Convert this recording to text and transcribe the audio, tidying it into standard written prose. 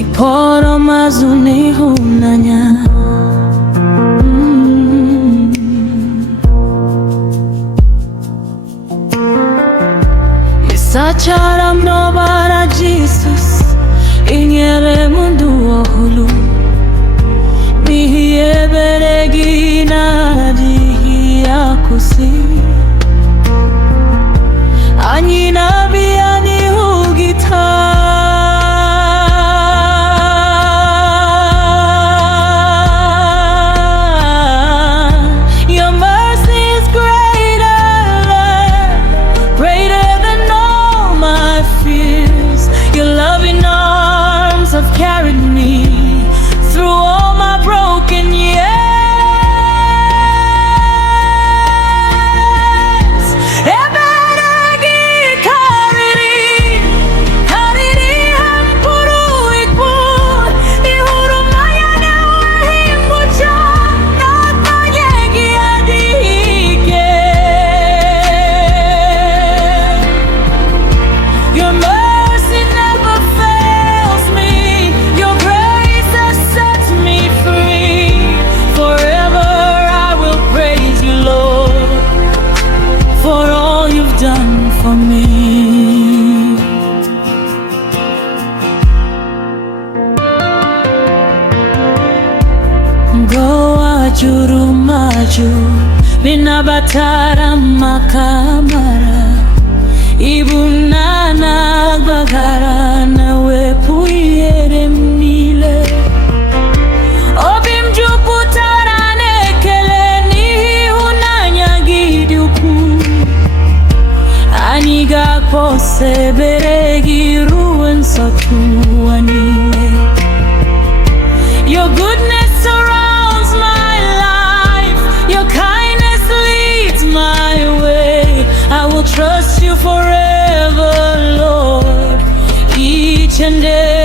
ịkpọrọ m azụ n'ịhụnanya. Ị sachara m n'ọbara Jizọs, ị nyere m ndụ ọhụrụ. N'ihi ebere gị na-adịghị akwụsị, anyị na-abịa n'ihu gị taa. Your mercy is greater, greater than all my fears. Your loving arms have carried me through all my broken years. Ebere gị karịrị, karịrị ihe m pụrụ ikwu. Ị hụrụ m n'anya na-enweghị mgbochi, n'agbanyeghị adịghị ike. Your mercy never fails me. Your grace has set me free. Forever I will praise you, Lord, for all you've done for me. Goa juru maju, binabatara makamara. Ibu nana gbagara na wepụ ihere m niile. Obi m jupụtara n'ekele n'ihi ịhụnanya gị dị ukwuu. Anyị ga-akpọsa ebere gị ruo nsọtụ ụwa niile. Your goodness surrounds my life. Your kindness leads my way. I will trust you forever, Lord, each and every